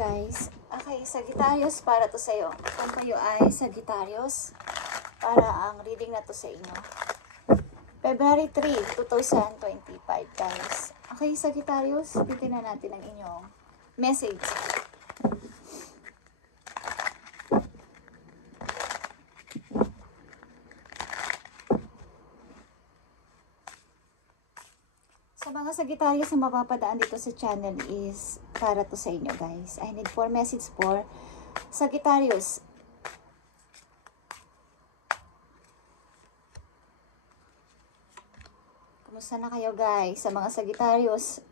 guys. Okay, Sagittarius, para to sa'yo. Kung kayo ay Sagittarius, para ang reading na to sa inyo. February 3, 2025 guys. Okay, Sagittarius, titignan natin ang inyong message. Sa mga Sagittarius na mapapadaan dito sa channel is para to sa inyo guys. I need 4 message for Sagittarius. Kumusta na kayo guys? Sa mga Sagittarius,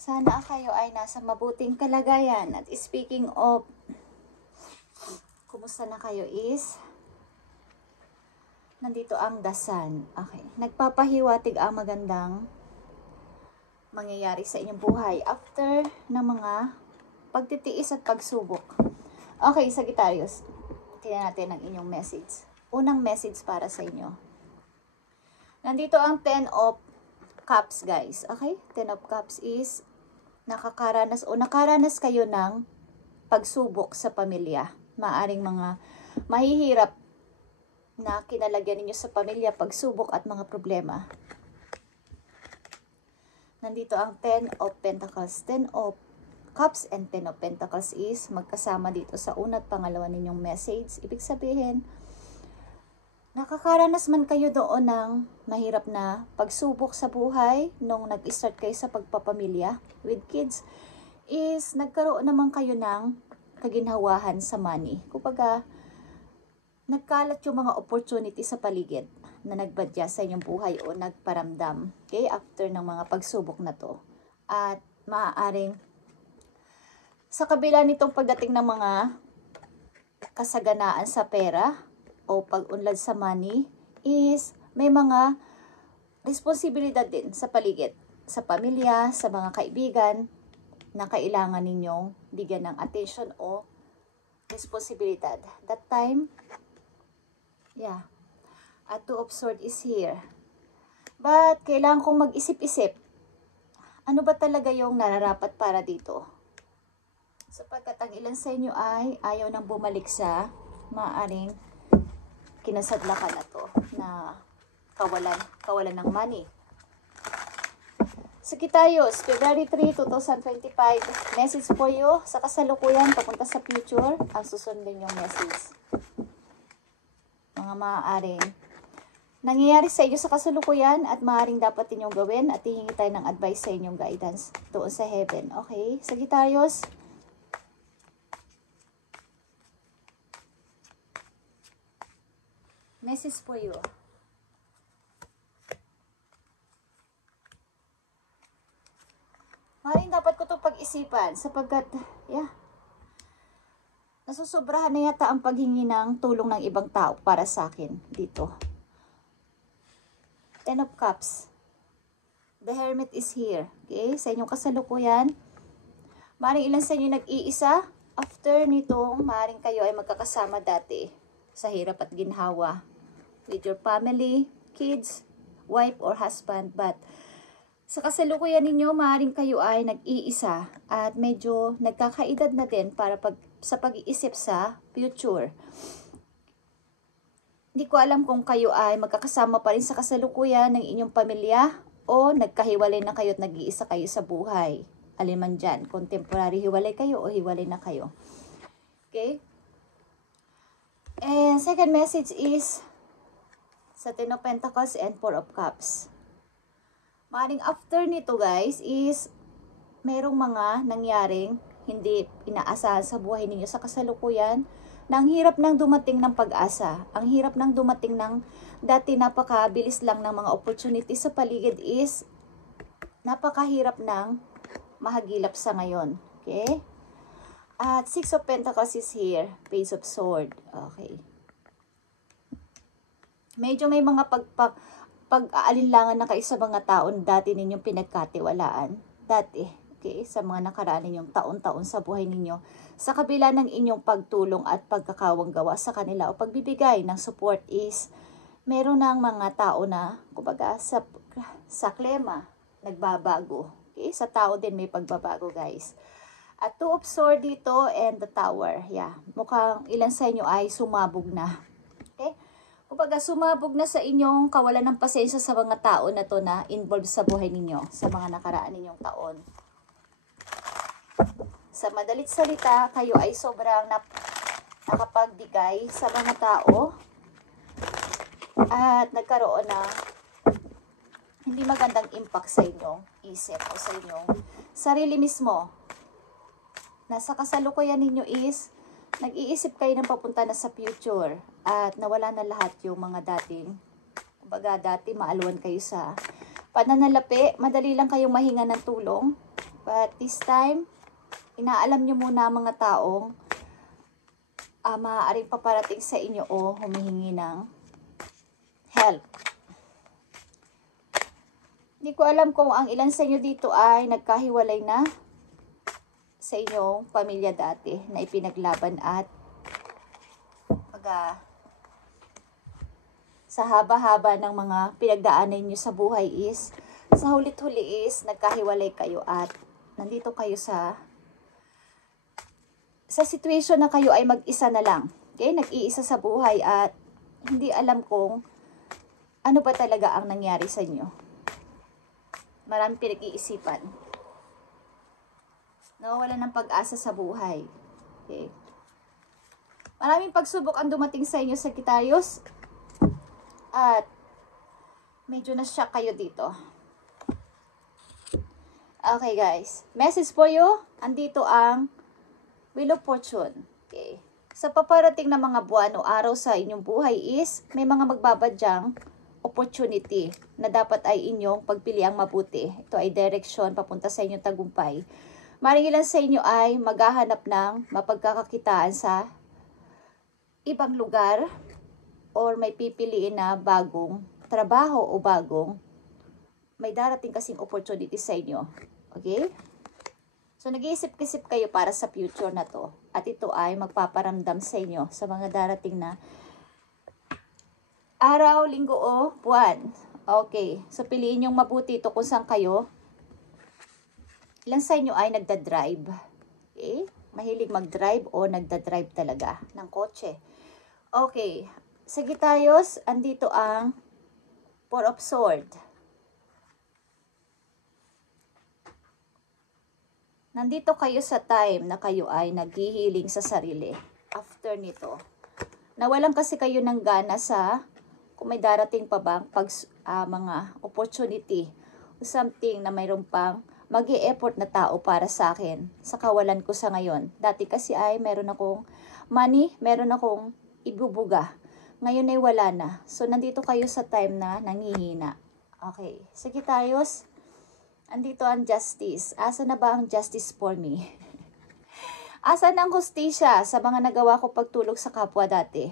sana kayo ay nasa mabuting kalagayan. At speaking of kumusta na kayo is nandito ang dasan. Okay. Nagpapahiwatig ang magandang mangyayari sa inyong buhay after ng mga pagtitiis at pagsubok. Okay, Sagittarius. Tingnan natin ang inyong message. Unang message para sa inyo. Nandito ang 10 of Cups, guys. Okay? 10 of Cups is nakakaranas o nakaranas kayo ng pagsubok sa pamilya. Maaring mga mahihirap na kinalagyan ninyo sa pamilya, pagsubok at mga problema. Nandito ang 10 of Pentacles. 10 of Cups and 10 of Pentacles is magkasama dito sa una at pangalawa ninyong message. Ibig sabihin, nakakaranas man kayo doon ng mahirap na pagsubok sa buhay nung nag-start kayo sa pagpapamilya with kids, is nagkaroon naman kayo ng kaginhawahan sa money. Kumbaga, nagkalat yung mga opportunity sa paligid na nagbadya sa inyong buhay o nagparamdam. Okay? After ng mga pagsubok na to. At maaaring sa kabila nitong pagdating ng mga kasaganaan sa pera o pag-unlad sa money is may mga responsibilidad din sa paligid, sa pamilya, sa mga kaibigan na kailangan ninyong bigyan ng attention o responsibilidad. That time, yeah. At 2 of Swords is here. But, kailangan kong mag-isip-isip. Ano ba talaga yung nararapat para dito? Sapagkat ang ilan sa inyo ay ayaw nang bumalik sa maaaring kinasadlakan na to na kawalan ng money. Sagittarius, February 3, 2025. Message for you sa kasalukuyan papunta sa future. Ang susundin yung message. Mga maaaring nangyayari sa inyo sa kasalukuyan at maaaring dapat ninyong gawin at hihingi tayo ng advice sa inyong guidance doon sa heaven. Okay? Sagittarius, message for you. Maaaring dapat ko itong pag-isipan sapagkat, yeah, nasusobrahan na yata ang paghingi ng tulong ng ibang tao para sa akin dito. 10 of Cups. The Hermit is here. Okay? Sa inyong kasalukuyan, maaaring ilan sa inyo nag-iisa. After nitong, maaaring kayo ay magkakasama dati sa hirap at ginhawa with your family, kids, wife, or husband. But sa kasalukuyan ninyo, maaaring kayo ay nag-iisa at medyo nagkakaedad na din para sa pag-iisip sa future. Hindi ko alam kung kayo ay magkakasama pa rin sa kasalukuyan ng inyong pamilya o nagkahiwalay na kayo at nag-iisa kayo sa buhay. Alin man dyan, kung temporary hiwalay kayo o hiwalay na kayo. Okay? And second message is sa 10 of Pentacles and 4 of Cups. Maaring after nito guys is merong mga nangyaring hindi inaasahan sa buhay ninyo sa kasalukuyan. Nang hirap nang dumating ng pag-asa. Ang hirap nang dumating ng dati napakabilis lang ng mga opportunity sa paligid is napakahirap nang mahagilap sa ngayon. Okay? At 6 of Pentacles is here. Page of Sword. Okay. Medyo may mga pag-aalinlangan na kayo sa mga taon dati ninyong pinagkatiwalaan. Dati. Okay, sa mga nakaraan ninyong taon-taon sa buhay ninyo, sa kabila ng inyong pagtulong at pagkakawang gawa sa kanila o pagbibigay ng support is meron ng mga tao na, kumbaga, sa klema, nagbabago. Okay? Sa tao din may pagbabago, guys. At 2 of Swords dito and the Tower. Yeah, mukhang ilan sa inyo ay sumabog na. Okay? Kumbaga, sumabog na sa inyong kawalan ng pasensya sa mga tao na to na involved sa buhay ninyo, sa mga nakaraan ninyong taon. Sa madalit salita, kayo ay sobrang nakapagbigay sa mga tao at nagkaroon ng hindi magandang impact sa inyong isip o sa inyong sarili mismo. Nasa kasalukuyan ninyo is nag-iisip kayo ng papunta na sa future at nawala na lahat yung mga dating. Kumbaga dati maalwan kayo sa pananalapi, madali lang kayong mahinga ng tulong. But this time, inaalam nyo muna ang mga taong maaaring paparating sa inyo o humihingi ng help. Hindi ko alam kung ang ilan sa inyo dito ay nagkahiwalay na sa inyong pamilya dati na ipinaglaban at sa haba-haba ng mga pinagdaanan nyo sa buhay is sa hulit-huli is nagkahiwalay kayo at nandito kayo sa situation na kayo ay mag-isa na lang. Okay? Nag-iisa sa buhay at hindi alam kung ano ba talaga ang nangyari sa inyo. Maraming pinag-iisipan. Nawawala ng pag-asa sa buhay. Okay? Maraming pagsubok ang dumating sa inyo, Sagittarius. At medyo na-shock kayo dito. Okay guys. Message for you. Andito ang Wheel of Fortune. Okay. Sa paparating na mga buwan o araw sa inyong buhay is may mga magbabadyang opportunity na dapat ay inyong pagpiliang mabuti. Ito ay direction papunta sa inyong tagumpay. Maring ilan sa inyo ay maghahanap ng mapagkakakitaan sa ibang lugar or may pipiliin na bagong trabaho o may darating kasing opportunity sa inyo. Okay? So, nag-iisip-isip kayo para sa future na to. At ito ay magpaparamdam sa inyo sa mga darating na araw, linggo o buwan. Okay. So, piliin yung mabuti ito kung saan kayo. Ilan sa inyo ay nagdadrive? Okay? Mahilig mag-drive o nagdadrive talaga ng kotse. Okay. Sagittarius, andito ang 4 of Swords. Nandito kayo sa time na kayo ay naghihiling sa sarili. After nito, nawalan kasi kayo ng gana sa kung may darating pa bang mga opportunity o something na mayroon pang mag-e-effort na tao para sa akin sa kawalan ko sa ngayon. Dati kasi ay meron akong money, meron akong ibubuga. Ngayon ay wala na. So, nandito kayo sa time na nangihina. Okay. Sagittarius, andito ang justice. Asa na ba ang justice for me? Asa na ang hustisya sa mga nagawa ko pagtulog sa kapwa dati?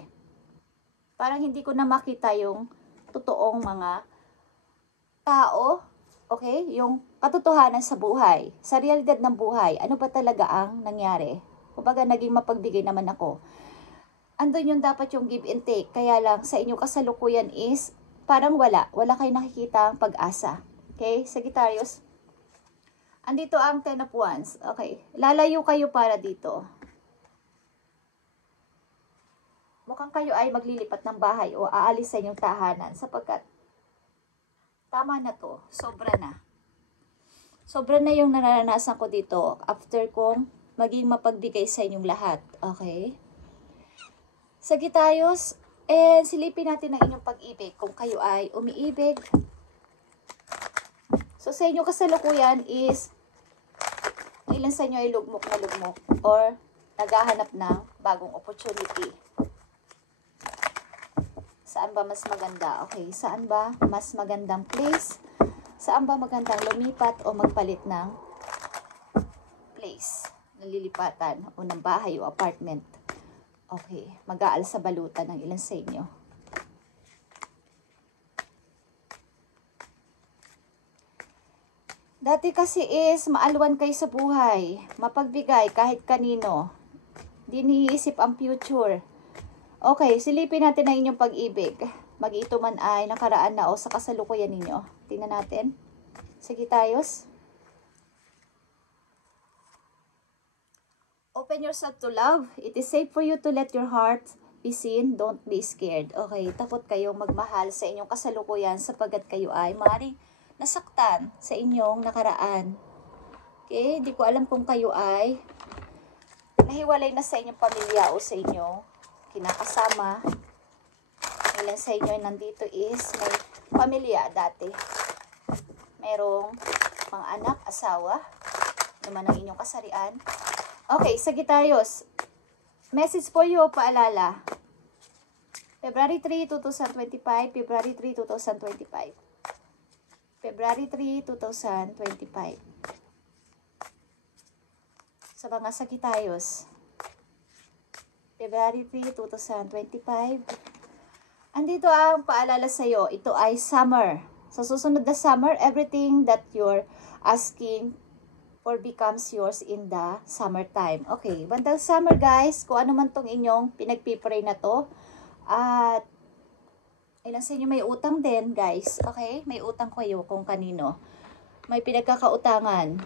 Parang hindi ko na makita yung totoong mga tao. Okay? Yung katotohanan sa buhay. Sa realidad ng buhay. Ano ba talaga ang nangyari? Kumbaga, naging mapagbigay naman ako. Andun yung dapat yung give and take. Kaya lang, sa inyong kasalukuyan is, parang wala. Wala kayong nakikita ang pag-asa. Okay? Sagittarius. Andito ang 10 of Wands. Okay. Lalayo kayo para dito. Mukhang kayo ay maglilipat ng bahay o aalis sa inyong tahanan sapagkat tama na to. Sobra na. Sobra na yung nararanasan ko dito after kong maging mapagbigay sa inyong lahat. Okay? Sagittarius, silipin natin ang inyong pag-ibig kung kayo ay umiibig. So, sa inyong kasalukuyan is ilan sa inyo ay lugmok na lugmok or naghahanap ng bagong opportunity. Saan ba mas maganda? Okay, saan ba mas magandang place? Saan ba magandang lumipat o magpalit ng place? Nalilipatan o ng bahay o apartment. Okay, mag-aal sa balutan ng ilan sa inyo. Dati kasi is maalwan kayo sa buhay, mapagbigay kahit kanino. Di niisip ang future. Okay, silipin natin ang inyong pag-ibig. Mag-ito man ay nakaraan na o sa kasalukuyan ninyo. Tingnan natin. Sagittarius. Open yourself to love. It is safe for you to let your heart be seen. Don't be scared. Okay, takot kayong magmahal sa inyong kasalukuyan sapagkat kayo ay maaaring nasaktan sa inyong nakaraan. Okay, di ko alam kung kayo ay nahiwalay na sa inyong pamilya o sa inyong kinakasama. Ilan sa inyo nandito is may pamilya dati. Merong mga anak, asawa, naman ang inyong kasarian. Okay, Sagittarius. Message for you, paalala. February 3, 2025. February 3, 2025. February 3, 2025. Sa mga Sagittarius. February 3, 2025. Andito ang paalala sa iyo. Ito ay summer. Sa susunod na summer, everything that you're asking or becomes yours in the summertime. Okay, bandang summer guys, kung ano man tong inyong pinagpipray na to. At ilan sa inyo may utang din guys. Okay, may utang kayo kung kanino. May pinagkakautangan.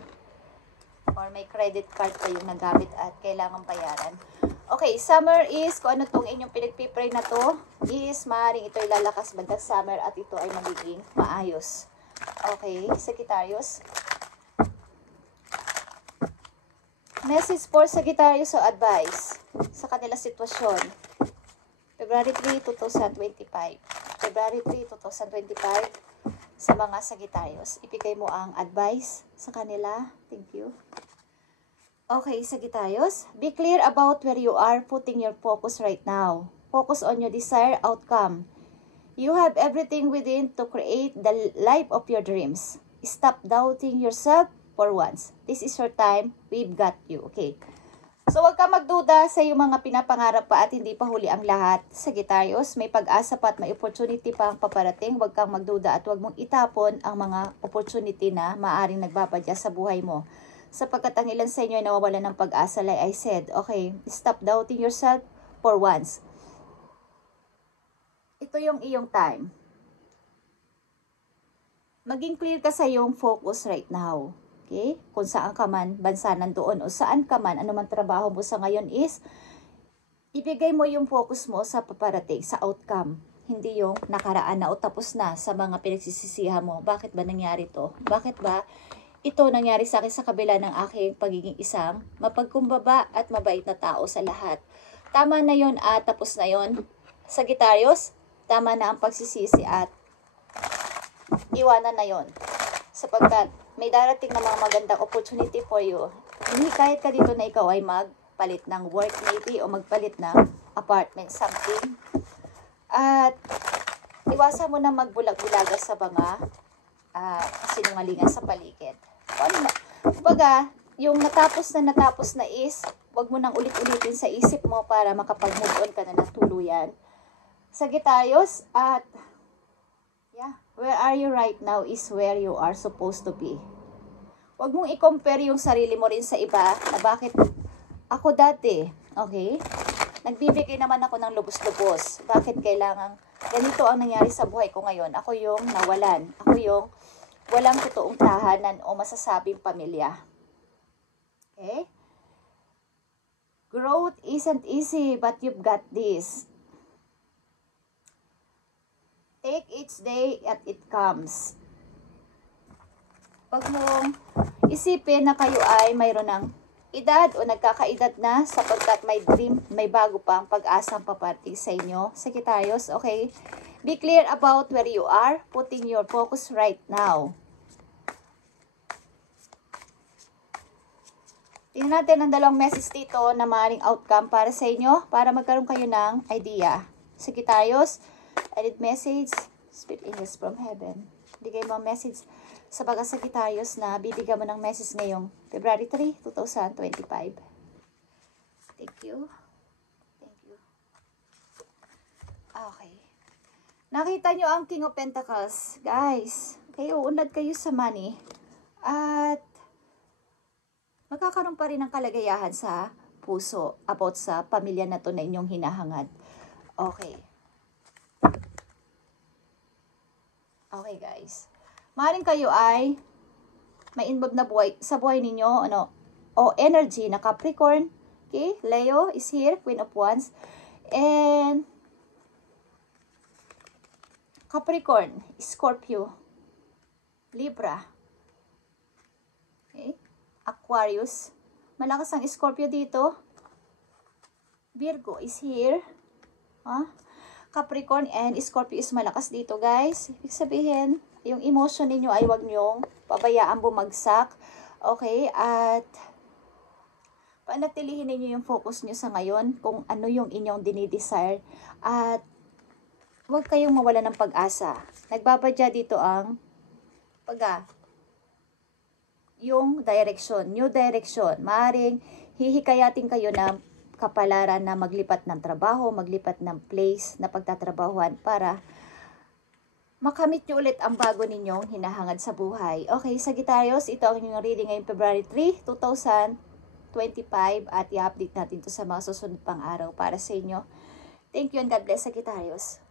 Or may credit card kayong nagamit at kailangan bayaran. Okay, summer is, kung ano tong inyong pinagpipray na to, is maaaring ito ay lalakas bandang summer at ito ay magiging maayos. Okay, Sagittarius. Message for Sagittarius o advice sa kanilang sitwasyon. February 3, 2025. February 3, 2025 sa mga Sagittarius. Ibigay mo ang advice sa kanila. Thank you. Okay, Sagittarius. Be clear about where you are putting your focus right now. Focus on your desired outcome. You have everything within to create the life of your dreams. Stop doubting yourself for once. This is your time. We've got you. Okay. So, huwag ka magduda sa iyong mga pinapangarap pa at hindi pa huli ang lahat. Sagittarius, may pag-asa pa at may opportunity pa ang paparating. Huwag kang magduda at huwag mong itapon ang mga opportunity na maaaring nagbabadya sa buhay mo. Sapagkat ang ilan sa inyo ay nawawalan ng pag-asa, like I said. Okay, stop doubting yourself for once. Ito yung iyong time. Maging clear ka sa iyong focus right now. Okay? Kung saan ka man, bansa nandoon o saan ka man, ano man trabaho mo sa ngayon is, ibigay mo yung focus mo sa paparating, sa outcome. Hindi yung nakaraan na o tapos na sa mga pinagsisisihan mo. Bakit ba nangyari to? Bakit ba ito nangyari sa akin sa kabila ng aking pagiging isang mapagkumbaba at mabait na tao sa lahat? Tama na yon at tapos na yon. Sagittarius, tama na ang pagsisisi at iwanan na yon. Sapagkat may darating na mga magandang opportunity for you. Hindi kahit ka dito na ikaw ay magpalit ng work maybe o magpalit ng apartment, something. At iwasan mo na magbulag-bulaga sa mga sinungalingan sa paligid. Kumbaga, yung natapos na is, wag mo nang ulit-ulitin sa isip mo para makapag-move on ka na ng tuluyan. Sagittarius, at where are you right now is where you are supposed to be. Huwag mong i-compare yung sarili mo rin sa iba na bakit ako dati, okay? Nagbibigay naman ako ng lubos-lubos. Bakit kailangan ganito ang nangyari sa buhay ko ngayon? Ako yung nawalan. Ako yung walang totoong tahanan o masasabing pamilya. Okay? Growth isn't easy, but you've got this. Take each day at it comes. Pag mong isipin na kayo ay mayroon ng edad o nagkakaedad na sapagkat may dream, may bago pang pag-asang paparating sa inyo. Sagittarius, okay? Be clear about where you are, putting your focus right now. Tingnan natin ang dalawang message dito na maaaring outcome para sa inyo para magkaroon kayo ng idea. Sagittarius, edit message, Spirit Angels from Heaven. Bigay mo ang message sa mga Sagittarius na bibigyan mo ng message ngayong February 3, 2025. Thank you. Thank you. Okay. Nakita nyo ang King of Pentacles. Guys, kayo, unlad kayo sa money. At magkakaroon pa rin ng kalagayahan sa puso about sa pamilya na to na inyong hinahangad. Okay. Okay, guys. Maaaring kayo ay may involved na buhay sa buhay ninyo, o energy na Capricorn, Okay, Leo is here, Queen of Wands. And Capricorn, Scorpio, Libra, okay, Aquarius. Malakas ang Scorpio dito. Virgo is here. Capricorn and Scorpio is malakas dito, guys. Ibig sabihin, yung emotion ninyo ay wag nyong pabayaan bumagsak. Okay, at panatilihin ninyo yung focus nyo sa ngayon kung ano yung inyong dinidesire. At huwag kayong mawala ng pag-asa. Nagbabadya dito ang yung direction, new direction. Maaring hihikayatin kayo na kapalaran na maglipat ng trabaho, maglipat ng place na pagtatrabahuan para makamit nyo ulit ang bago ninyong hinahangad sa buhay. Okay, Sagittarius, ito ang inyong reading ngayong February 3, 2025 at i-update natin to sa mga susunod pang araw para sa inyo. Thank you and God bless, Sagittarius.